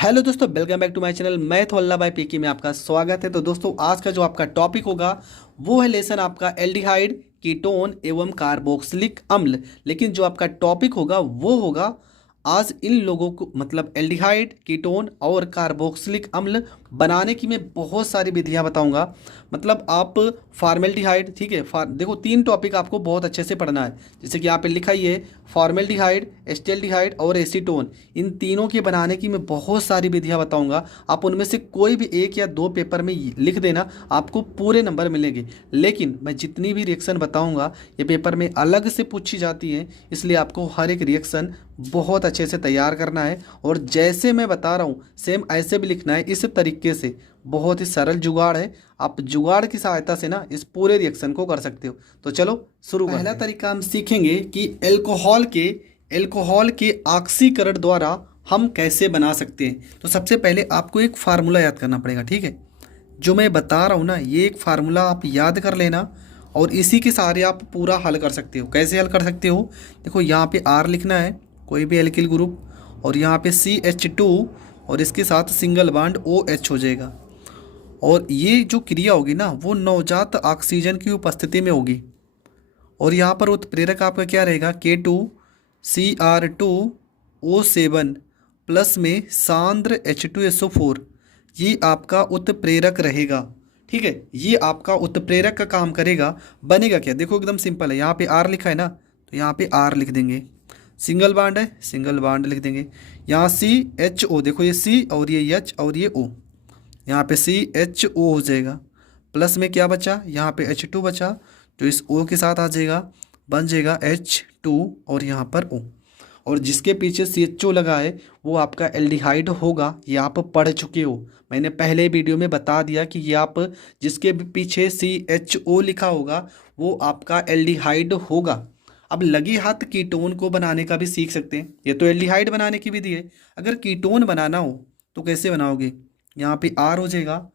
Hello दोस्तों, welcome back to my channel. मैं तो अल्लाह भाई पीके में आपका स्वागत है। तो दोस्तों, आज का जो आपका टॉपिक होगा वो है लेसन आपका एल्डिहाइड, कीटोन एवं कार्बोक्सिलिक अम्ल। लेकिन जो आपका टॉपिक होगा वो होगा आज इन लोगों को मतलब एल्डिहाइड, कीटोन और कार्बोक्सिलिक अम्ल बनाने की मैं बहुत सारी विधियां बताऊंगा। मतलब आप फार्मेल्डिहाइड, ठीक है, देखो तीन टॉपिक आपको बहुत अच्छे से पढ़ना है। जैसे कि यहाँ पे लिखा ही है फॉर्मेल्डिहाइड, एस्टेल्डिहाइड और एसीटोन। इन तीनों के बनाने की मैं बहुत सारी विधियां बताऊंगा। आप उनमें से कोई भी एक या दो पेपर में लिख देना, आपको पूरे नंबर मिलेंगे। लेकिन मैं जितनी भी रिएक्शन बताऊंगा ये पेपर में अलग से पूछी जाती है, इसलिए आपको हर एक रिएक्शन बहुत अच्छे से तैयार करना है। और जैसे मैं बता रहा हूँ सेम ऐसे भी लिखना है, इस तरीके से। बहुत ही सरल जुगाड़ है, आप जुगाड़ की सहायता से ना इस पूरे रिएक्शन को कर सकते हो। तो चलो शुरू करते हैं। पहला तरीका हम सीखेंगे कि एल्कोहल के ऑक्सीकरण द्वारा हम कैसे बना सकते हैं। तो सबसे पहले आपको एक फार्मूला याद करना पड़ेगा, ठीक है। जो मैं बता रहा हूँ ना, ये एक फार्मूला आप याद कर लेना और इसी के सहारे आप पूरा हल कर सकते हो। कैसे हल कर सकते हो, देखो यहाँ पे R लिखना है, कोई भी एल्किल ग्रुप, और यहाँ पे CH2 और इसके साथ सिंगल बॉन्ड OH हो जाएगा। और ये जो क्रिया होगी ना वो नवजात ऑक्सीजन की उपस्थिति में होगी। और यहाँ पर उत्प्रेरक आपका क्या रहेगा, K2Cr2O7 प्लस में सांद्र H2SO4। ये आपका उत्प्रेरक रहेगा, ठीक है। ये आपका उत्प्रेरक का काम करेगा। बनेगा क्या, देखो एकदम सिंपल है। यहाँ पे R लिखा है ना, तो यहाँ पे R लिख देंगे। सिंगल बॉन्ड है, सिंगल बॉन्ड लिख देंगे। यहाँ CHO, देखो ये C और ये H और ये O, यहाँ पे CHO हो जाएगा। प्लस में क्या बचा, यहाँ पे H2 बचा, तो इस O के साथ आ जाएगा, बन जाएगा H2 और यहाँ पर O। और जिसके पीछे CHO लगा है वो आपका एल्डिहाइड होगा। ये आप पढ़ चुके हो, मैंने पहले वीडियो में बता दिया कि ये आप जिसके भी पीछे CHO लिखा होगा वो आपका एल्डिहाइड होगा। अब लगे हाथ कीटोन को बनाने का भी सीख सकते हैं। ये तो एल्डिहाइड बनाने की विधि है। अगर कीटोन बनाना हो तो कैसे बनाओगे, यहाँ पे R हो जाएगा,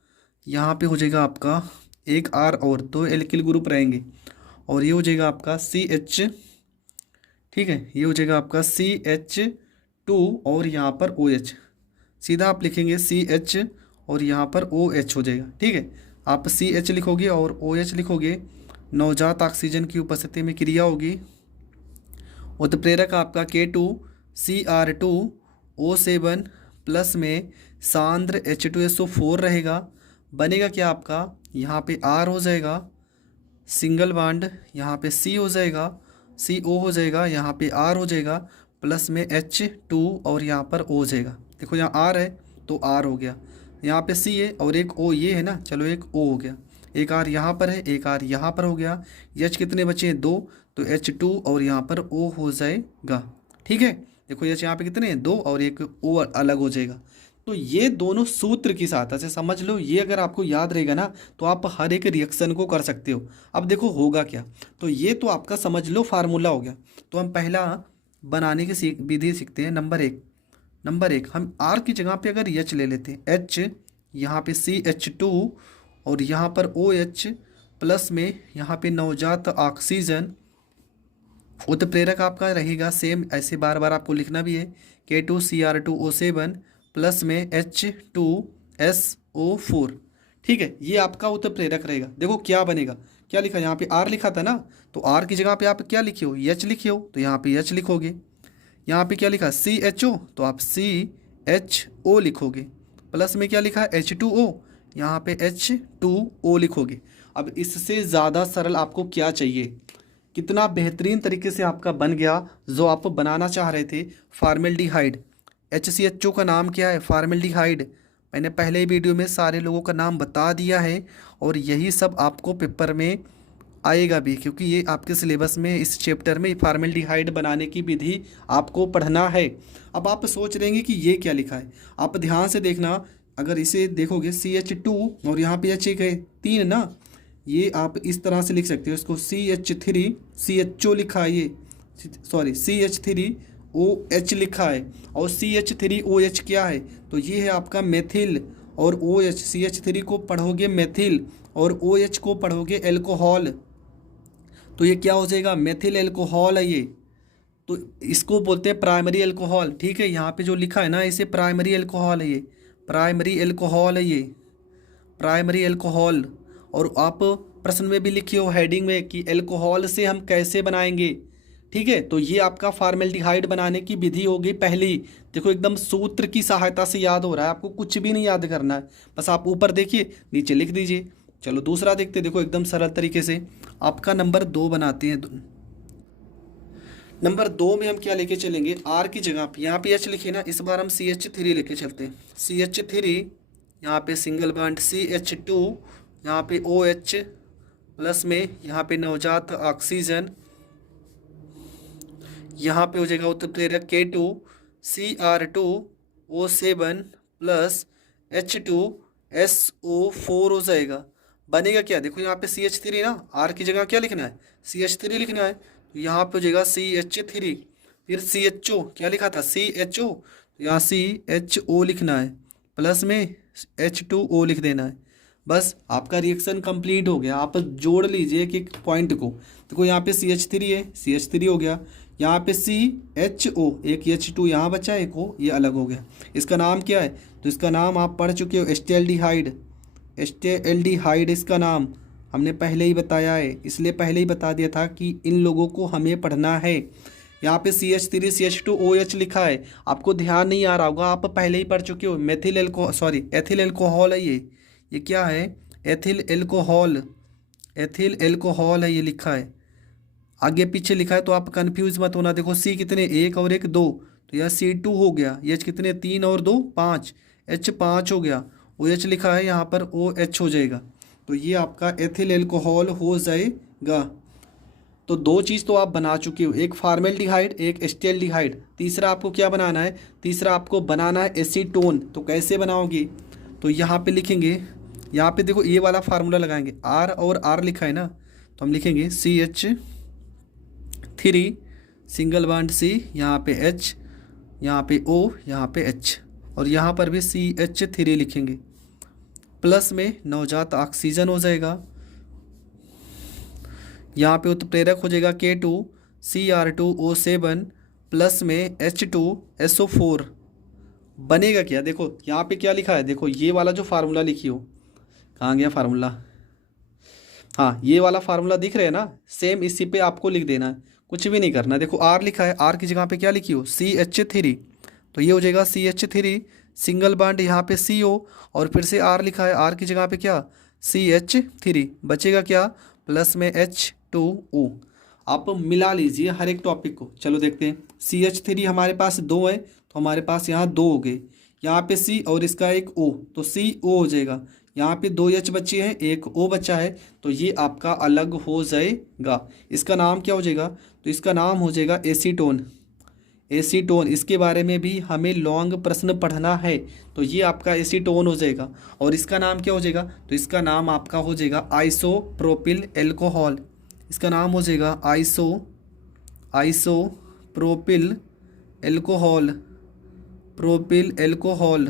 यहाँ पे हो जाएगा आपका एक R और दो एल्किल ग्रुप रहेंगे, और ये हो जाएगा आपका CH, ठीक है। ये हो जाएगा आपका CH2 और यहाँ पर OH। सीधा आप लिखेंगे CH और यहाँ पर OH हो जाएगा, ठीक है। आप CH लिखोगे और OH लिखोगे, नवजात ऑक्सीजन की उपस्थिति में क्रिया होगी। उत्प्रेरक आपका K2Cr2O7 प्लस में सांद्र H2SO4 रहेगा। बनेगा क्या आपका, यहाँ पे R हो जाएगा, सिंगल बॉन्ड, यहाँ पे C हो जाएगा, CO हो जाएगा, यहाँ पे R हो जाएगा, प्लस में H2 और यहाँ पर O हो जाएगा। देखो यहाँ R है तो R हो गया, यहाँ पे C है और एक O ये है ना, चलो एक O हो गया। एक R यहाँ पर है, एक R यहाँ पर हो गया। H कितने बचे हैं, दो, तो H2 और यहाँ पर O हो जाएगा, ठीक है। देखो H यहाँ पे कितने हैं, दो, और एक O अलग हो जाएगा। तो ये दोनों सूत्र की सहायता से समझ लो, ये अगर आपको याद रहेगा ना तो आप हर एक रिएक्शन को कर सकते हो। अब देखो होगा क्या, तो ये तो आपका समझ लो फार्मूला हो गया। तो हम पहला बनाने की विधि सीखते हैं। नंबर एक हम R की जगह पे अगर H ले लेते हैं, H, यहाँ पे CH2 और यहाँ पर OH प्लस में यहाँ पे नवजात ऑक्सीजन। उत्प्रेरक आपका रहेगा सेम, ऐसे बार बार आपको लिखना भी है, K2Cr2O7 प्लस में H2SO4, ठीक है। ये आपका उत्प्रेरक रहेगा। देखो क्या बनेगा, क्या लिखा, यहाँ पे R लिखा था ना, तो R की जगह पे आप क्या लिखे हो, H लिखे हो, तो यहाँ पे H लिखोगे। यहाँ पे क्या लिखा CHO, तो आप CHO लिखोगे। प्लस में क्या लिखा H2O, यहाँ पे H2O लिखोगे। अब इससे ज़्यादा सरल आपको क्या चाहिए, कितना बेहतरीन तरीके से आपका बन गया जो आप बनाना चाह रहे थे, फार्मेल्डिहाइड। HCHO का नाम क्या है, फार्मेल्डिहाइड। मैंने पहले वीडियो में सारे लोगों का नाम बता दिया है और यही सब आपको पेपर में आएगा भी, क्योंकि ये आपके सिलेबस में इस चैप्टर में फार्मेल्डिहाइड बनाने की विधि आपको पढ़ना है। अब आप सोच रहे हैं कि ये क्या लिखा है, आप ध्यान से देखना। अगर इसे देखोगे CH2 और यहाँ पे H एक है, तीन ना, ये आप इस तरह से लिख सकते हो इसको, CH3 CHO लिखा है, ये सॉरी CH3OH लिखा है, और CH3OH क्या है, तो ये है आपका मेथिल, और OH, CH3 को पढ़ोगे मेथिल और OH को पढ़ोगे एल्कोहल, तो ये क्या हो जाएगा, मेथिल एल्कोहल है ये, तो इसको बोलते हैं प्राइमरी अल्कोहल। ठीक है, यहाँ पे जो लिखा है ना इसे प्राइमरी अल्कोहल है, ये प्राइमरी अल्कोहल है, ये प्राइमरी अल्कोहल। और आप प्रश्न में भी लिखिए हो हेडिंग में कि अल्कोहल से हम कैसे बनाएंगे। ठीक है, तो ये आपका फॉर्मेल्डिहाइड बनाने की विधि होगी पहली। देखो एकदम सूत्र की सहायता से याद हो रहा है, आपको कुछ भी नहीं याद करना है, बस आप ऊपर देखिए नीचे लिख दीजिए। चलो दूसरा देखते, देखो एकदम सरल तरीके से आपका नंबर 2 बनाते हैं। नंबर 2 में हम क्या लेके चलेंगे, आर की जगह पे यहाँ पे एच लिखे ना, इस बार हम CH3 लेके चलते हैं। CH3, यहाँ पे सिंगल बॉन्ड CH2, यहाँ पे OH प्लस में यहाँ पे नवजात ऑक्सीजन, यहाँ पे हो जाएगा उत्प्रेरक K2 Cr2O7 प्लस H2SO4 हो जाएगा। बनेगा क्या, देखो यहाँ पे CH3 ना, आर की जगह क्या लिखना है, CH3 लिखना है, तो यहाँ पे हो जाएगा CH3, फिर CHO क्या लिखा था CHO, यहाँ CHO लिखना है, प्लस में H2O लिख देना है। बस आपका रिएक्शन कंप्लीट हो गया। आप जोड़ लीजिए एक एक पॉइंट को। देखो यहाँ पे CH3 है, CH3 हो गया, यहाँ पे CHO, एक H2 यहाँ बचा, एक O ये अलग हो गया। इसका नाम क्या है, तो इसका नाम आप पढ़ चुके हो एस्टेल्डिहाइड। एस्टेल्डिहाइड इसका नाम हमने पहले ही बताया है, इसलिए पहले ही बता दिया था कि इन लोगों को हमें पढ़ना है। यहाँ पे CH3 CH2 OH लिखा है, आपको ध्यान नहीं आ रहा होगा, आप पहले ही पढ़ चुके हो। Methyl alcohol, sorry ethyl alcohol है ये क्या है, एथिल एल्कोहल, एथिल एल्कोहल है ये लिखा है, आगे पीछे लिखा है तो आप कंफ्यूज मत होना। देखो C कितने, एक और एक 2, तो यह C2 हो गया, H कितने 3 और 2 5, H5 हो गया, OH लिखा है यहाँ पर OH हो जाएगा, तो ये आपका एथिल एल्कोहल हो जाएगा। तो 2 चीज़ तो आप बना चुके हो, एक फॉर्मेल्डिहाइड एक एस्टेल्डिहाइड। तीसरा आपको क्या बनाना है, तीसरा आपको बनाना है एसीटोन। तो कैसे बनाओगे, तो यहाँ पे लिखेंगे, यहाँ पे देखो ये वाला फार्मूला लगाएंगे, R और R लिखा है ना, तो हम लिखेंगे CH3 सिंगल बॉन्ड C, यहाँ पे H, यहाँ पे O, यहाँ पे H, और यहाँ पर भी CH3 लिखेंगे, प्लस में नवजात ऑक्सीजन हो जाएगा, यहाँ पे उत्प्रेरक हो जाएगा K2 Cr2O7 प्लस में H2SO4। बनेगा क्या, देखो यहाँ पे क्या लिखा है, देखो ये वाला जो फार्मूला लिखी हो, कहाँ गया फार्मूला, हाँ ये वाला फार्मूला दिख रहा है ना, सेम इसी पे आपको लिख देना है, कुछ भी नहीं करना। देखो R लिखा है, R की जगह पे क्या लिखी हो CH3, तो ये हो जाएगा CH3 सिंगल बॉन्ड यहाँ पे CO, और फिर से R लिखा है, R की जगह पे क्या CH3, बचेगा क्या प्लस में H2O। आप मिला लीजिए हर एक टॉपिक को। चलो देखते हैं, CH3 हमारे पास 2 है, तो हमारे पास यहाँ 2 हो गए, यहाँ पे C और इसका एक O, तो CO हो जाएगा, यहाँ पे 2 H बचे हैं, एक O बचा है, तो ये आपका अलग हो जाएगा। इसका नाम क्या हो जाएगा, तो इसका नाम हो जाएगा एसीटोन। एसीटोन, इसके बारे में भी हमें लॉन्ग प्रश्न पढ़ना है, तो ये आपका एसीटोन हो जाएगा। और इसका नाम क्या हो जाएगा, तो इसका नाम आपका हो जाएगा आइसोप्रोपिल एल्कोहल। इसका नाम हो जाएगा isopropyl alcohol, propyl alcohol,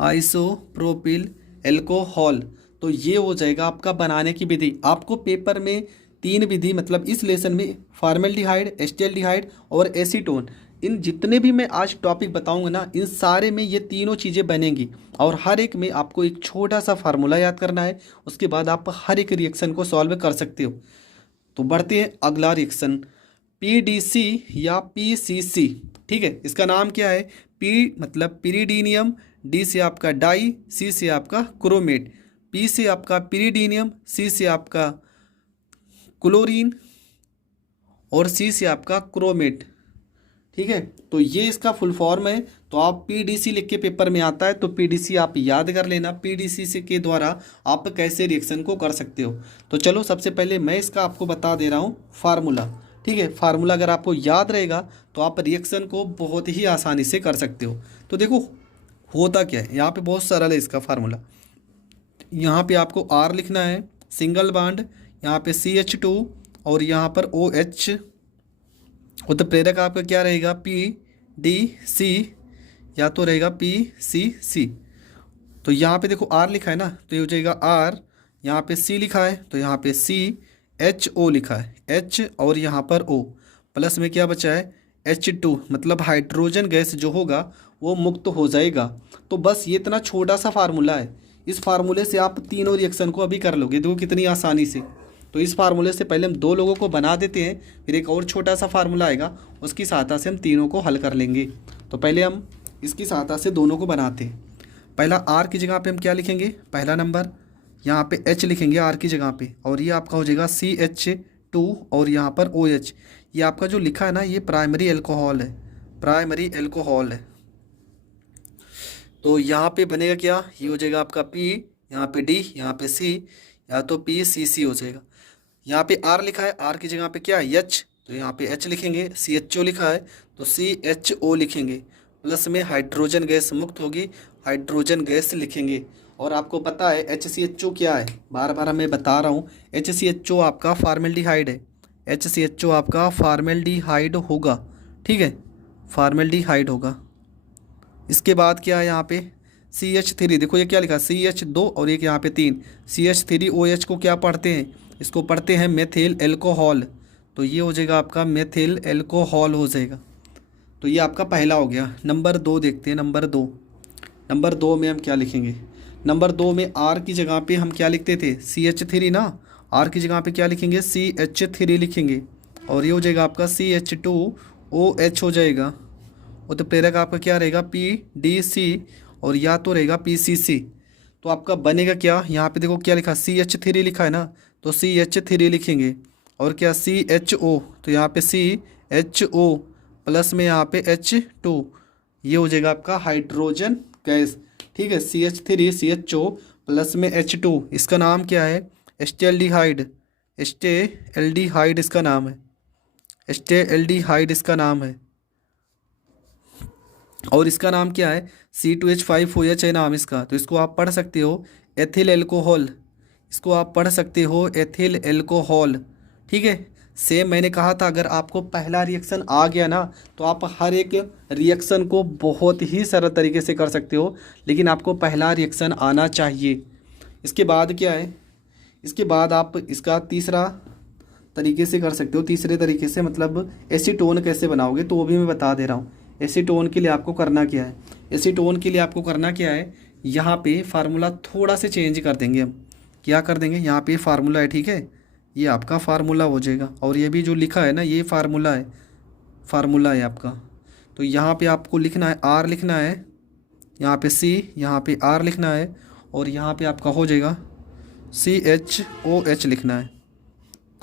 isopropyl alcohol. तो ये हो जाएगा आपका बनाने की विधि। आपको पेपर में 3 विधि, मतलब इस लेसन में फॉर्मेल्डिहाइड, एस्टेल्डिहाइड और एसीटोन, इन जितने भी मैं आज टॉपिक बताऊंगा ना, इन सारे में ये तीनों चीज़ें बनेंगी, और हर एक में आपको एक छोटा सा फार्मूला याद करना है, उसके बाद आप हर एक रिएक्शन को सॉल्व कर सकते हो। तो बढ़ते हैं अगला रिएक्शन, PDC या PCC। ठीक है, इसका नाम क्या है, P मतलब पिरीडीनियम, D से आपका डाई, C से आपका क्रोमेट, P से आपका पिरीडीनियम, C से आपका क्लोरीन, और C से आपका क्रोमेट। ठीक है, तो ये इसका फुल फॉर्म है। तो आप PDC लिख के पेपर में आता है, तो PDC आप याद कर लेना, PDC से के द्वारा आप कैसे रिएक्शन को कर सकते हो। तो चलो सबसे पहले मैं इसका आपको बता दे रहा हूँ फार्मूला। ठीक है, फार्मूला अगर आपको याद रहेगा तो आप रिएक्शन को बहुत ही आसानी से कर सकते हो। तो देखो होता क्या है, यहाँ पे बहुत सरल है इसका फार्मूला। यहाँ पे आपको R लिखना है, सिंगल बॉन्ड, यहाँ पे CH2 और यहाँ पर OH, उत्प्रेरक आपका क्या रहेगा PDC, या तो रहेगा PCC। तो यहाँ पे देखो R लिखा है ना, तो ये हो जाएगा R, यहाँ पे C लिखा है, तो यहाँ पे C, HO लिखा है, H और यहाँ पर O, प्लस में क्या बचा है H2, मतलब हाइड्रोजन गैस जो होगा वो मुक्त हो जाएगा। तो बस ये इतना छोटा सा फार्मूला है, इस फार्मूले से आप तीनों रिएक्शन को अभी कर लोगे, देखो कितनी आसानी से। तो इस फार्मूले से पहले हम दो लोगों को बना देते हैं, फिर एक और छोटा सा फार्मूला आएगा, उसकी सहायता से हम तीनों को हल कर लेंगे। तो पहले हम इसकी सहायता से दोनों को बनाते हैं। पहला R की जगह पे हम क्या लिखेंगे, पहला नंबर यहाँ पे H लिखेंगे R की जगह पे, और ये आपका हो जाएगा CH2 और यहाँ पर OH। ये आपका जो लिखा है ना ये प्राइमरी अल्कोहल है, प्राइमरी अल्कोहल है। तो यहाँ पे बनेगा क्या, ये हो जाएगा आपका P, यहाँ पे D, यहाँ पे C, या तो PCC हो जाएगा। यहाँ पे R लिखा है, R की जगह पे क्या है H, तो यहाँ पे H लिखेंगे। CHO लिखा है तो CHO लिखेंगे, प्लस में हाइड्रोजन गैस मुक्त होगी, हाइड्रोजन गैस लिखेंगे। और आपको पता है HCHO क्या है, बार बार मैं बता रहा हूँ, HCHO आपका फार्मेल्डिहाइड है, HCHO आपका फार्मेल्डिहाइड होगा, ठीक है, फार्मेल्डिहाइड होगा। इसके बाद क्या है यहाँ पे CH3, देखो ये क्या लिखा CH2 और एक यहाँ पे 3, CH3OH को क्या पढ़ते हैं, इसको पढ़ते हैं मेथिल एल्कोहल, तो ये हो जाएगा आपका मेथिल एल्कोहल हो जाएगा। तो ये आपका पहला हो गया। नंबर 2 देखते हैं, नंबर दो में हम क्या लिखेंगे, नंबर 2 में R की जगह पे हम क्या लिखते थे CH3 ना, R की जगह पे क्या लिखेंगे CH3 लिखेंगे, और ये हो जाएगा आपका CH2OH हो जाएगा। उत्प्रेरक आपका क्या रहेगा PDC, और या तो रहेगा PCC। तो आपका बनेगा क्या, यहाँ पे देखो क्या लिखा CH3 लिखा है ना, तो CH3 लिखेंगे, और क्या CHO, तो यहाँ पे CHO प्लस में यहाँ पे H2, ये हो जाएगा आपका हाइड्रोजन गैस, ठीक है। CH3 CHO प्लस में H2, इसका नाम क्या है एस्टेल्डिहाइड, एस्टेल्डिहाइड इसका नाम है, एस्टेल्डिहाइड इसका नाम है। और इसका नाम क्या है C2H5OH है नाम इसका, तो इसको आप पढ़ सकते हो एथिल एल्कोहल, इसको आप पढ़ सकते हो एथिल एल्कोहल, ठीक है। सेम मैंने कहा था अगर आपको पहला रिएक्शन आ गया ना तो आप हर एक रिएक्शन को बहुत ही सरल तरीके से कर सकते हो, लेकिन आपको पहला रिएक्शन आना चाहिए। इसके बाद क्या है, इसके बाद आप इसका तीसरा तरीके से कर सकते हो, तीसरे तरीके से मतलब एसीटोन कैसे बनाओगे तो वो भी मैं बता दे रहा हूँ। एसीटोन के लिए आपको करना क्या है, एसीटोन के लिए आपको करना क्या है, यहाँ पे फार्मूला थोड़ा से चेंज कर देंगे हम, क्या कर देंगे, यहाँ पे फार्मूला है, ठीक है, ये आपका फार्मूला हो जाएगा, और ये भी जो लिखा है ना ये फार्मूला है आपका। तो यहाँ पे आपको लिखना है R लिखना है, यहाँ पे C, यहाँ पे R लिखना है, और यहाँ पे आपका हो जाएगा CHOH लिखना है,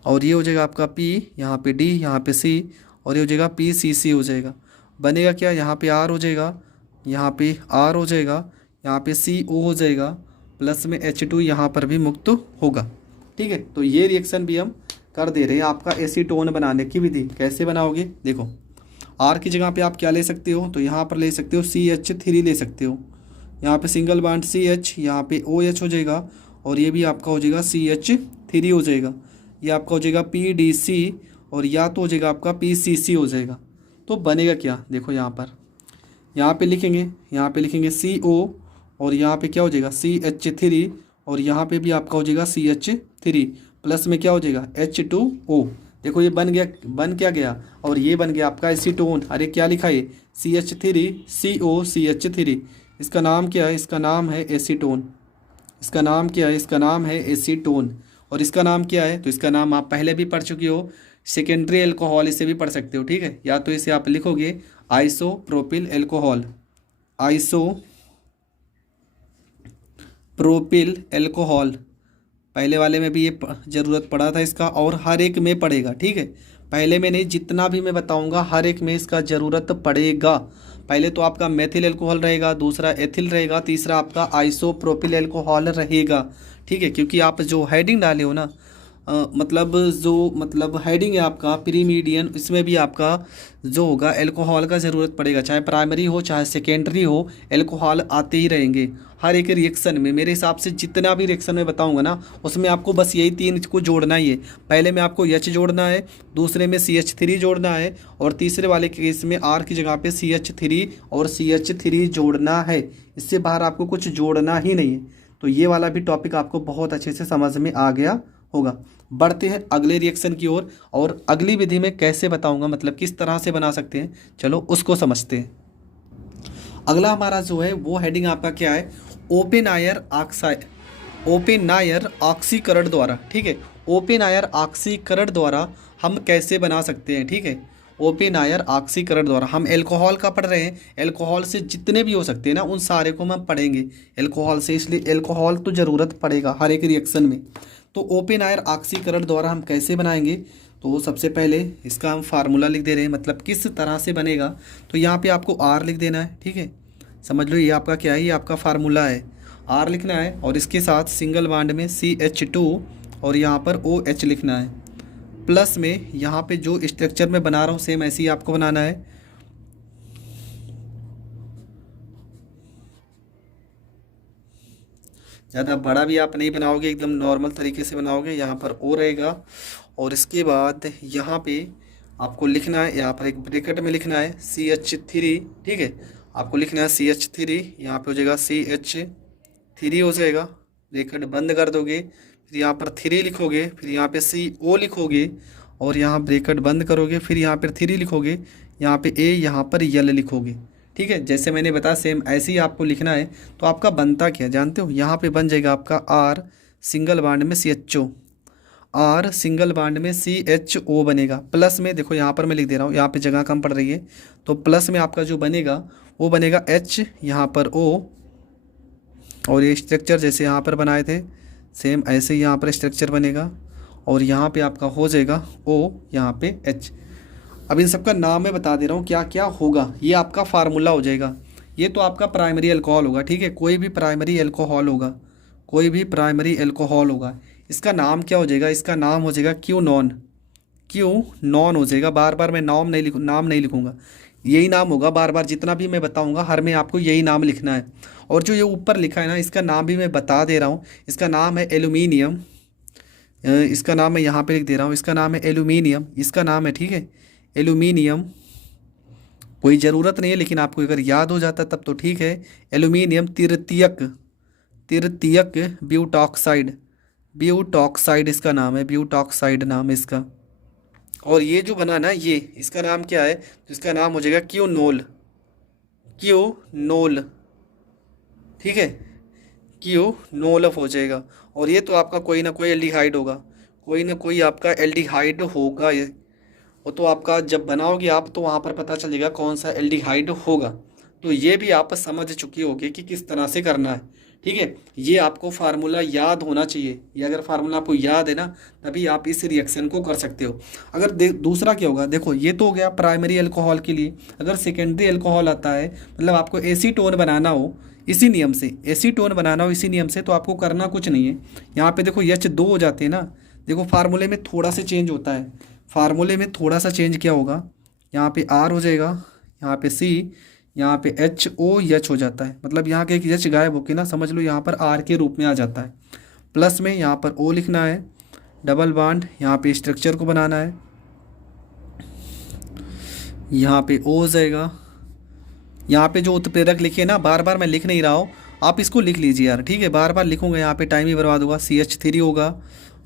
और ये हो जाएगा आपका P, यहाँ पे D, यहाँ पे C, और ये हो जाएगा PCC हो जाएगा। बनेगा क्या, यहाँ पे R हो जाएगा, यहाँ पे R हो जाएगा, यहाँ पे CO हो जाएगा, प्लस में H2 यहाँ पर भी मुक्त होगा, ठीक है। तो ये रिएक्शन भी हम कर दे रहे हैं। आपका एसीटोन बनाने की विधि कैसे बनाओगे, देखो R की जगह पे आप क्या ले सकते हो, तो यहाँ पर ले सकते हो CH3 ले सकते हो, यहाँ पे सिंगल बॉन्ड CH, यहाँ पे OH हो जाएगा, और ये भी आपका हो जाएगा CH3 हो जाएगा, ये आपका हो जाएगा PDC, और या तो हो जाएगा आपका PCC हो जाएगा। तो बनेगा क्या, देखो यहाँ पे लिखेंगे CO, और यहाँ पे क्या हो जाएगा CH3, और यहाँ पे भी आपका हो जाएगा CH3, प्लस में क्या हो जाएगा H2O। देखो ये बन क्या गया, और ये बन गया आपका एसीटोन। अरे क्या लिखा है CH3CO CH3, इसका नाम क्या है, इसका नाम है एसीटोन, इसका नाम क्या है, इसका नाम है एसीटोन। और इसका नाम क्या है, तो इसका नाम आप पहले भी पढ़ चुके हो, सेकेंडरी एल्कोहल इसे भी पढ़ सकते हो, ठीक है। या तो इसे आप लिखोगे आइसोप्रोपिल एल्कोहल, आइसोप्रोपिल एल्कोहल, पहले वाले में भी ये ज़रूरत पड़ा था इसका, और हर एक में पड़ेगा, ठीक है। पहले में नहीं, जितना भी मैं बताऊंगा हर एक में इसका ज़रूरत पड़ेगा। पहले तो आपका मेथिल एल्कोहल रहेगा, दूसरा एथिल रहेगा, तीसरा आपका आइसोप्रोपिल एल्कोहल रहेगा, ठीक है। क्योंकि आप जो हेडिंग डाले हो ना, मतलब हेडिंग है आपका प्रीमीडियन, इसमें भी आपका जो होगा एल्कोहल का ज़रूरत पड़ेगा, चाहे प्राइमरी हो चाहे सेकेंडरी हो, एल्कोहल आते ही रहेंगे हर एक रिएक्शन में। मेरे हिसाब से जितना भी रिएक्शन में बताऊंगा ना उसमें आपको बस यही 3 को जोड़ना ही है। पहले में आपको H जोड़ना है, दूसरे में CH3 जोड़ना है, और तीसरे वाले केस में R की जगह पे CH3 और CH3 जोड़ना है। इससे बाहर आपको कुछ जोड़ना ही नहीं है। तो ये वाला भी टॉपिक आपको बहुत अच्छे से समझ में आ गया होगा। बढ़ते हैं अगले रिएक्शन की ओर, और अगली विधि में कैसे बताऊंगा, मतलब किस तरह से बना सकते हैं, चलो उसको समझते हैं। अगला हमारा जो है वो हेडिंग आपका क्या है, ओपन आयर ऑक्साइड, ओपन आयर ऑक्सीकरण द्वारा, ठीक है। ओपन आयर ऑक्सीकरण द्वारा हम कैसे बना सकते हैं, ठीक है। ओपन आयर ऑक्सीकरण द्वारा हम एल्कोहल का पढ़ रहे हैं, एल्कोहल से जितने भी हो सकते हैं ना उन सारे को हम पढ़ेंगे एल्कोहल से, इसलिए एल्कोहल तो ज़रूरत पड़ेगा हर एक रिएक्शन में। तो ओपन आयर ऑक्सीकरण द्वारा हम कैसे बनाएंगे, तो सबसे पहले इसका हम फार्मूला लिख दे रहे हैं, मतलब किस तरह से बनेगा। तो यहाँ पे आपको आर लिख देना है, ठीक है। समझ लो ये आपका क्या है, ये आपका फार्मूला है, आर लिखना है, और इसके साथ सिंगल बॉन्ड में CH2 और यहाँ पर OH लिखना है। प्लस में यहाँ पे जो स्ट्रक्चर में बना रहा हूँ सेम ऐसे ही आपको बनाना है। ज़्यादा बड़ा भी आप नहीं बनाओगे, एकदम नॉर्मल तरीके से बनाओगे। यहाँ पर O रहेगा, और इसके बाद यहाँ पे आपको लिखना है, यहाँ पर एक ब्रैकेट में लिखना है CH3, ठीक है। आपको लिखना है CH3, यहाँ पे हो जाएगा CH3 हो जाएगा, ब्रैकेट बंद कर दोगे, फिर यहाँ पर 3 लिखोगे, फिर यहाँ पे CO लिखोगे, और यहाँ ब्रैकेट बंद करोगे, फिर यहाँ पर 3 लिखोगे, यहाँ पे A, यहाँ पर L लिखोगे, ठीक है। जैसे मैंने बताया सेम ऐसे ही आपको लिखना है। तो आपका बनता क्या जानते हो, यहाँ पे बन जाएगा आपका R सिंगल बॉन्ड में CHO, R सिंगल बॉन्ड में CHO बनेगा। प्लस में देखो यहाँ पर मैं लिख दे रहा हूँ, यहाँ पे जगह कम पड़ रही है, तो प्लस में आपका जो बनेगा वो बनेगा H, यहाँ पर O, और ये स्ट्रक्चर जैसे यहाँ पर बनाए थे सेम ऐसे ही यहाँ पर स्ट्रक्चर बनेगा, और यहाँ पे आपका हो जाएगा O, यहाँ पे H। अब इन सब का नाम मैं बता दे रहा हूँ क्या क्या होगा, ये आपका फार्मूला हो जाएगा। ये तो आपका प्राइमरी अल्कोहल होगा, ठीक है। कोई भी प्राइमरी अल्कोहल होगा, कोई भी प्राइमरी अल्कोहल होगा, इसका नाम क्या हो जाएगा, इसका नाम हो जाएगा क्यू नॉन हो जाएगा। बार बार मैं नाम नहीं लिखूंगा, यही नाम होगा बार बार, जितना भी मैं बताऊंगा हर में आपको यही नाम लिखना है। और जो ये ऊपर लिखा है ना, इसका नाम भी मैं बता दे रहा हूँ, इसका नाम है एल्यूमिनियम, इसका नाम मैं यहाँ पे लिख दे रहा हूँ, इसका नाम है एल्यूमिनियम, इसका नाम है, ठीक है, एल्यूमिनियम। कोई ज़रूरत नहीं है, लेकिन आपको अगर याद हो जाता तब तो ठीक है। एल्यूमिनियम तृतीयक ब्यूटॉक्साइड इसका नाम है, ब्यूटॉक्साइड नाम है इसका। और ये जो बना ना, ये इसका नाम क्या है, तो इसका नाम हो जाएगा क्यूनोल, ठीक है, क्यूनोल हो जाएगा। और ये तो आपका कोई ना कोई एल्डिहाइड होगा, कोई ना कोई आपका एल्डिहाइड होगा ये, वो तो आपका जब बनाओगे आप तो वहाँ पर पता चलेगा कौन सा एल्डिहाइड होगा। तो ये भी आप समझ चुकी होगी कि किस तरह से करना है, ठीक है। ये आपको फार्मूला याद होना चाहिए, ये अगर फार्मूला आपको याद है ना तभी आप इस रिएक्शन को कर सकते हो। अगर दूसरा क्या होगा, देखो ये तो हो गया प्राइमरी अल्कोहल के लिए। अगर सेकेंडरी अल्कोहल आता है, मतलब आपको एसीटोन बनाना हो इसी नियम से, एसीटोन बनाना हो इसी नियम से, तो आपको करना कुछ नहीं है। यहाँ पे देखो H2 हो जाते हैं ना, देखो फार्मूले में थोड़ा सा चेंज होता है, फार्मूले में थोड़ा सा चेंज क्या होगा, यहाँ पे R हो जाएगा, यहाँ पे C, यहाँ पे HOH हो जाता है, मतलब यहाँ के एक H गायब होके ना समझ लो यहाँ पर R के रूप में आ जाता है। प्लस में यहाँ पर O लिखना है, डबल बॉन्ड, यहाँ पे स्ट्रक्चर को बनाना है, यहाँ पे O हो जाएगा। यहाँ पे जो उत्प्रेरक लिखे ना, बार बार मैं लिख नहीं रहा हूँ, आप इसको लिख लीजिए यार, ठीक है। बार बार लिखूँगा यहाँ पे टाइम ही बर्बाद होगा। CH3 होगा,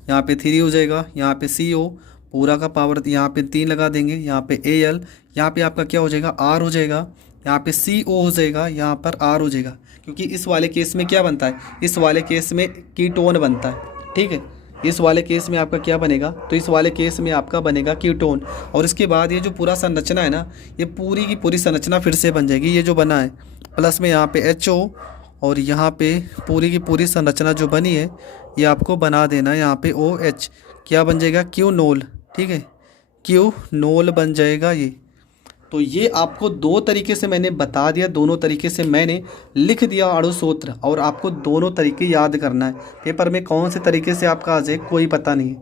यहाँ पे 3 हो जाएगा, यहाँ पे CO पूरा का पावर, यहाँ पे 3 लगा देंगे, यहाँ पे AL, यहाँ पे आपका क्या हो जाएगा, R हो जाएगा, यहाँ पे CO हो जाएगा, यहाँ पर R हो जाएगा। क्योंकि इस वाले केस में क्या बनता है, इस वाले केस में कीटोन बनता है, ठीक है। इस वाले केस में आपका क्या बनेगा, तो इस वाले केस में आपका बनेगा कीटोन। और इसके बाद ये जो पूरा संरचना है ना, ये पूरी की पूरी संरचना फिर से बन जाएगी, ये जो बना है। प्लस में यहाँ पे HO, और यहाँ पे पूरी की पूरी संरचना जो बनी है ये आपको बना देना है, यहाँ पे OH क्या बन जाएगा, क्यूनोल, ठीक है, क्यूनोल बन जाएगा ये। तो ये आपको दो तरीके से मैंने बता दिया, दोनों तरीके से मैंने लिख दिया अणु सूत्र, और आपको दोनों तरीके याद करना है। पेपर में कौन से तरीके से आपका आ जाए कोई पता नहीं।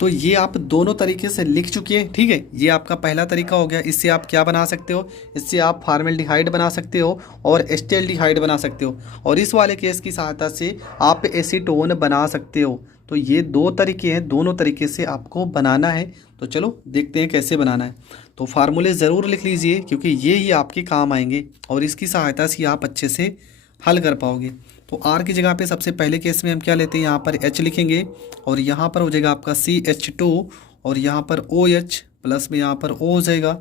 तो ये आप दोनों तरीके से लिख चुके हैं, ठीक है। ये आपका पहला तरीका हो गया। इससे आप क्या बना सकते हो, इससे आप फॉर्मेल्डिहाइड बना सकते हो और एस्टेल्डिहाइड बना सकते हो, और इस वाले केस की सहायता से आप एसीटोन बना सकते हो। तो ये दो तरीके हैं, दोनों तरीके से आपको बनाना है। तो चलो देखते हैं कैसे बनाना है। तो फार्मूले ज़रूर लिख लीजिए, क्योंकि ये ही आपके काम आएंगे और इसकी सहायता से आप अच्छे से हल कर पाओगे। तो आर की जगह पे सबसे पहले केस में हम क्या लेते हैं, यहाँ पर एच लिखेंगे और यहाँ पर हो जाएगा आपका CH2 और यहाँ पर OH प्लस में यहाँ पर O हो जाएगा,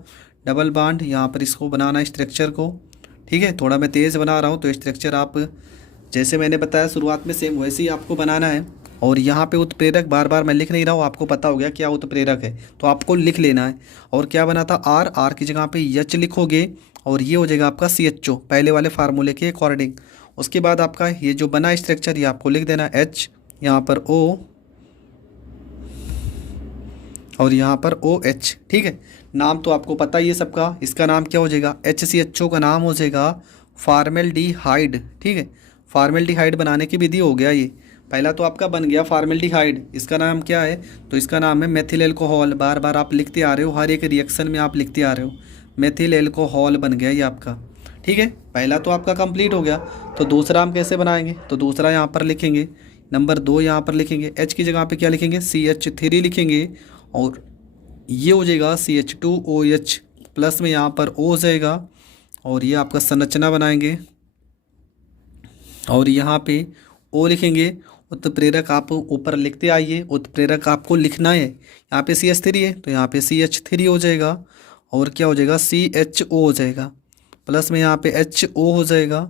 डबल बॉन्ड। यहाँ पर इसको बनाना है स्ट्रक्चर को, ठीक है। थोड़ा मैं तेज़ बना रहा हूँ तो स्ट्रक्चर आप जैसे मैंने बताया शुरुआत में सेम वैसे ही आपको बनाना है। और यहाँ पे उत्प्रेरक बार बार मैं लिख नहीं रहा हूँ, आपको पता हो गया क्या उत्प्रेरक है, तो आपको लिख लेना है। और क्या बना था, आर की जगह पे एच लिखोगे और ये हो जाएगा आपका CHO पहले वाले फार्मूले के अकॉर्डिंग। उसके बाद आपका ये जो बना स्ट्रक्चर ये आपको लिख देना H, यहाँ पर O और यहाँ पर OH, ठीक है। नाम तो आपको पता ही है सबका, इसका नाम क्या हो जाएगा, HCHO का नाम हो जाएगा फार्मेल्डिहाइड, ठीक है। फार्मेल्डिहाइड बनाने की विधि हो गया ये, पहला तो आपका बन गया फार्मेल्डिहाइड, इसका नाम क्या है, तो इसका नाम है मेथिल एल्कोहल। बार बार आप लिखते आ रहे हो, हर एक रिएक्शन में आप लिखते आ रहे हो, मेथिल एल्कोहल बन गया ये आपका, ठीक है। पहला तो आपका कंप्लीट हो गया, तो दूसरा हम कैसे बनाएंगे, तो दूसरा यहाँ पर लिखेंगे, नंबर 2 यहाँ पर लिखेंगे, H की जगह पे क्या लिखेंगे, CH3 लिखेंगे और ये हो जाएगा CH2OH प्लस में यहाँ पर O हो जाएगा और ये आपका संरचना बनाएंगे और यहाँ पे O लिखेंगे। उत्प्रेरक आप ऊपर लिखते आइए, उत्प्रेरक आपको लिखना है, यहाँ पे CH3 है तो यहाँ पे CH3 हो जाएगा और क्या हो जाएगा CHO हो जाएगा प्लस में यहाँ पे HO हो जाएगा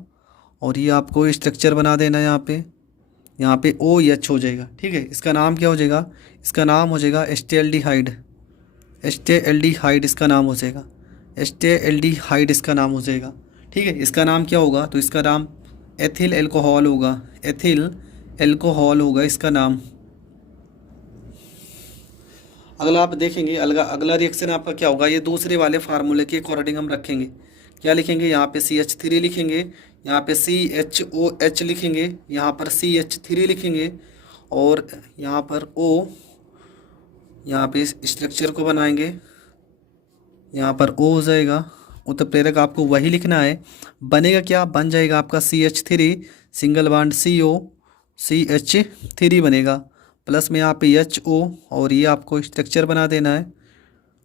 और ये आपको स्ट्रक्चर बना देना है, यहाँ पे OH हो जाएगा, ठीक है। इसका नाम क्या हो जाएगा, इसका नाम हो जाएगा एस्टेल्डिहाइड, एस्टेल्डिहाइड इसका नाम हो जाएगा, एस्टेल्डिहाइड इसका नाम हो जाएगा, ठीक है। इसका नाम क्या होगा, तो इसका नाम एथिल एल्कोहल होगा, एथिल एल्कोहल होगा इसका नाम। अगला आप देखेंगे, अगला रिएक्शन आपका क्या होगा, ये दूसरे वाले फार्मूले के अकॉर्डिंग हम रखेंगे। क्या लिखेंगे, यहाँ पे CH3 लिखेंगे, यहाँ पे CHOH लिखेंगे, यहाँ पर CH3 लिखेंगे और यहाँ पर O, यहाँ पे स्ट्रक्चर को बनाएंगे, यहाँ पर O हो जाएगा। उत्प्रेरक आपको वही लिखना है, बनेगा क्या, बन जाएगा आपका CH3 single bond CO CH3 बनेगा प्लस में यहाँ पे HO और ये आपको स्ट्रक्चर बना देना है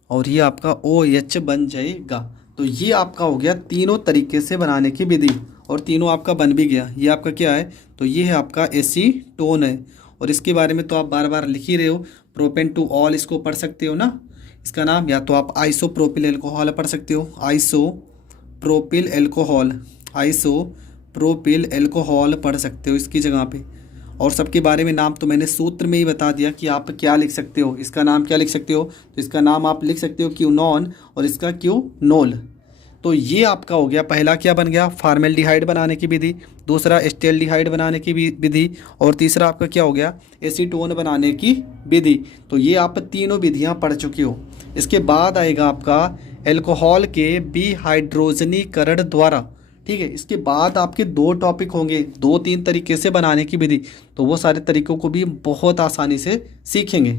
और ये आपका OH बन जाएगा। तो ये आपका हो गया तीनों तरीके से बनाने की विधि और तीनों आपका बन भी गया। ये आपका क्या है, तो ये है आपका एसीटोन है और इसके बारे में तो आप बार बार लिख ही रहे हो, प्रोपेन टू ऑल इसको पढ़ सकते हो ना इसका नाम, या तो आप आइसोप्रोपिल एल्कोहल पढ़ सकते हो, आइसोप्रोपिल एल्कोहल पढ़ सकते हो इसकी जगह पे। और सबके बारे में नाम तो मैंने सूत्र में ही बता दिया कि आप क्या लिख सकते हो, इसका नाम क्या लिख सकते हो, तो इसका नाम आप लिख सकते हो क्यूनॉन और इसका क्यूनोल। तो ये आपका हो गया, पहला क्या बन गया, फार्मेल्डिहाइड बनाने की विधि, दूसरा एस्टेल्डिहाइड बनाने की विधि और तीसरा आपका क्या हो गया, एसीटोन बनाने की विधि। तो ये आप तीनों विधियाँ पढ़ चुके हो। इसके बाद आएगा आपका एल्कोहल के विहाइड्रोजनीकरण द्वारा, ठीक है। इसके बाद आपके 2 टॉपिक होंगे, 2-3 तरीके से बनाने की विधि, तो वो सारे तरीकों को भी बहुत आसानी से सीखेंगे।